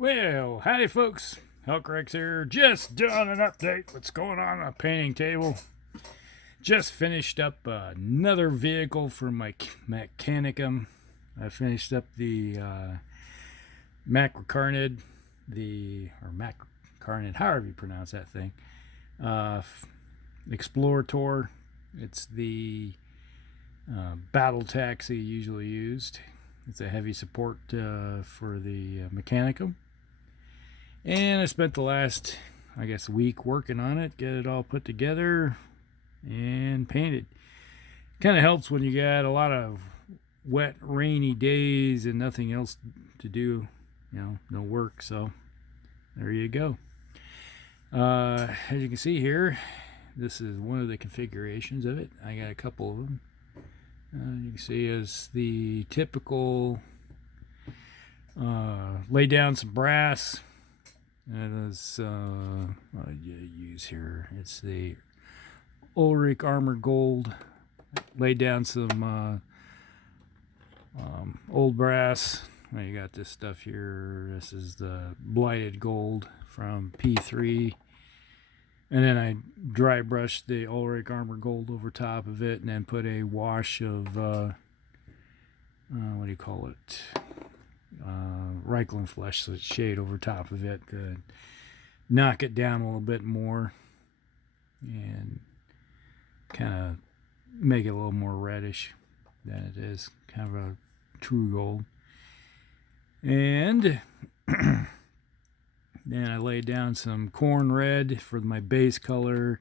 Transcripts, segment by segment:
Well, howdy folks, Hellcrex here, just doing an update. What's going on a painting table? Just finished up another vehicle for my Mechanicum. I finished up the Macrocarid, or Macrocarid, however you pronounce that thing. Explorator. It's the battle taxi usually used. It's a heavy support for the Mechanicum. And I spent the last, week working on it, get it all put together and painted. Kind of helps when you got a lot of wet, rainy days and nothing else to do, no work. So there you go. As you can see here, this is one of the configurations of it. I got a couple of them. You can see is the typical lay down some brass. It is what did you use here? It's the Ulrich Armor Gold. Lay down some old brass. Well, you got this stuff here. This is the Blighted Gold from P3. And then I dry brushed the Ulrich Armor Gold over top of it, and then put a wash of what do you call it? Reikland Flesh shade over top of it to knock it down a little bit more and kind of make it a little more reddish than it is, kind of a true gold. And then I laid down some corn red for my base color.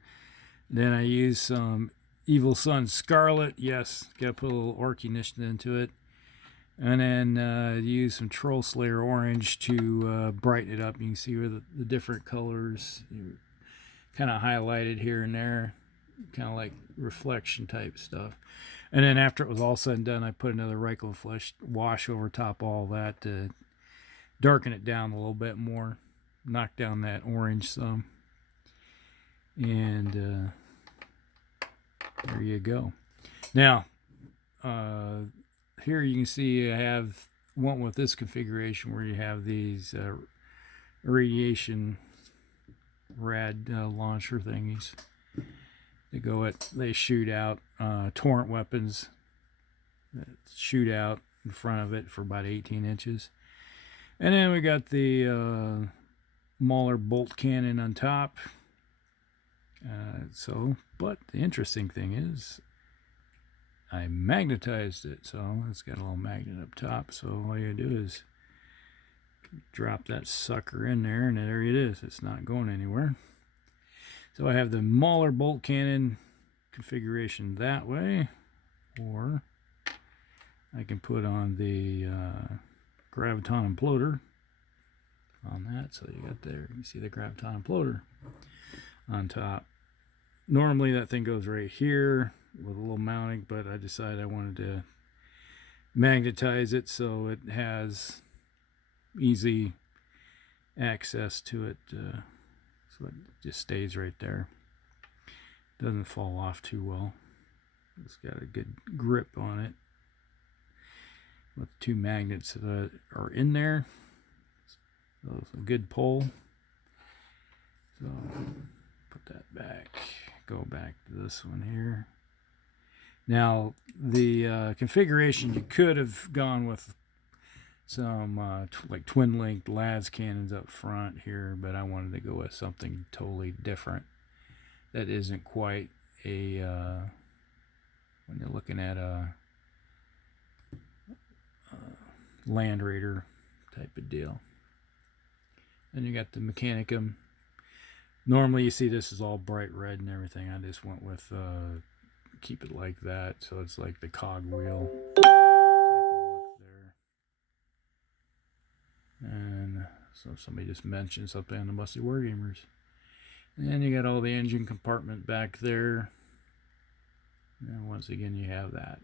Then I used some Evil Sun Scarlet. Yes, got to put a little orkiness into it. And then use some Troll Slayer Orange to brighten it up. You can see where the different colors kind of highlighted here and there. Kind of like reflection type stuff. And then after it was all said and done, I put another Reikland Flesh wash over top of all that to darken it down a little bit more. Knock down that orange some. And there you go. Now, here you can see I have one with this configuration where you have these irradiation rad launcher thingies. They shoot out torrent weapons that shoot out in front of it for about 18 inches. And then we got the Mauler bolt cannon on top. But the interesting thing is I magnetized it, so it's got a little magnet up top. So all you do is drop that sucker in there, and there it is. It's not going anywhere. So I have the Mauler bolt cannon configuration that way, or I can put on the graviton imploder on that. So you got there, you see the graviton imploder on top. Normally that thing goes right here with a little mounting, but I decided I wanted to magnetize it so it has easy access to it, so it just stays right there. Doesn't fall off too well. It's got a good grip on it with two magnets that are in there. So it's a good pull. So put that back. Go back to this one here. Now the configuration, you could have gone with some like twin linked las cannons up front here, but I wanted to go with something totally different that isn't quite a when you're looking at a Land Raider type of deal. Then you got the Mechanicum. Normally you see this is all bright red and everything. I just went with keep it like that, so it's like the cogwheel type of look there. And so somebody just mentioned something on the Musty Wargamers. And then you got all the engine compartment back there. And once again you have that.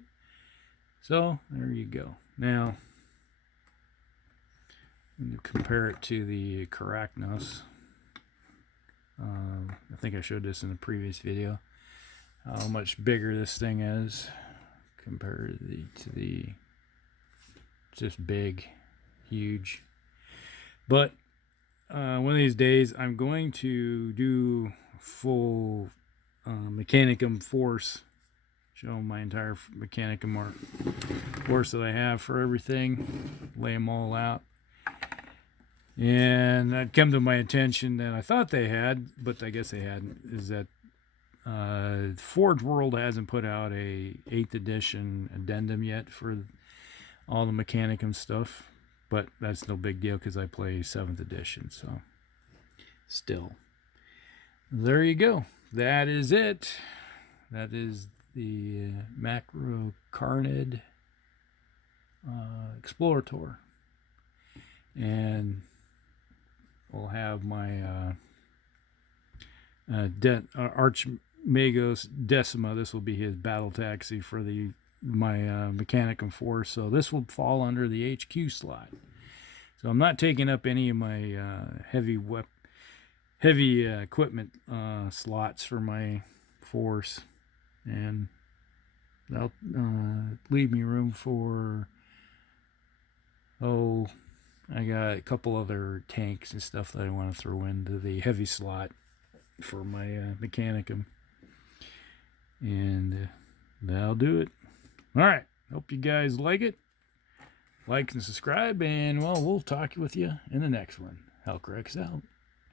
So there you go. Now when you compare it to the Caracnos, I think I showed this in the previous video, how much bigger this thing is compared to the just big, huge. But one of these days I'm going to do full Mechanicum force. Show my entire Mechanicum force that I have for everything. Lay them all out. And that come to my attention that I thought they had, but I guess they hadn't, is that Forge World hasn't put out a 8th edition addendum yet for all the Mechanicum stuff. But that's no big deal because I play 7th edition, so still. There you go. That is it. That is the Macrocarid Explorator. And we'll have my Archmagos Decima. This will be his battle taxi for my Mechanicum force. So this will fall under the HQ slot. So I'm not taking up any of my heavy equipment slots for my force, and that'll leave me room for I got a couple other tanks and stuff that I want to throw into the heavy slot for my Mechanicum, and that'll do it. All right, hope you guys like it. Like and subscribe, and well, we'll talk with you in the next one. Helcrex out.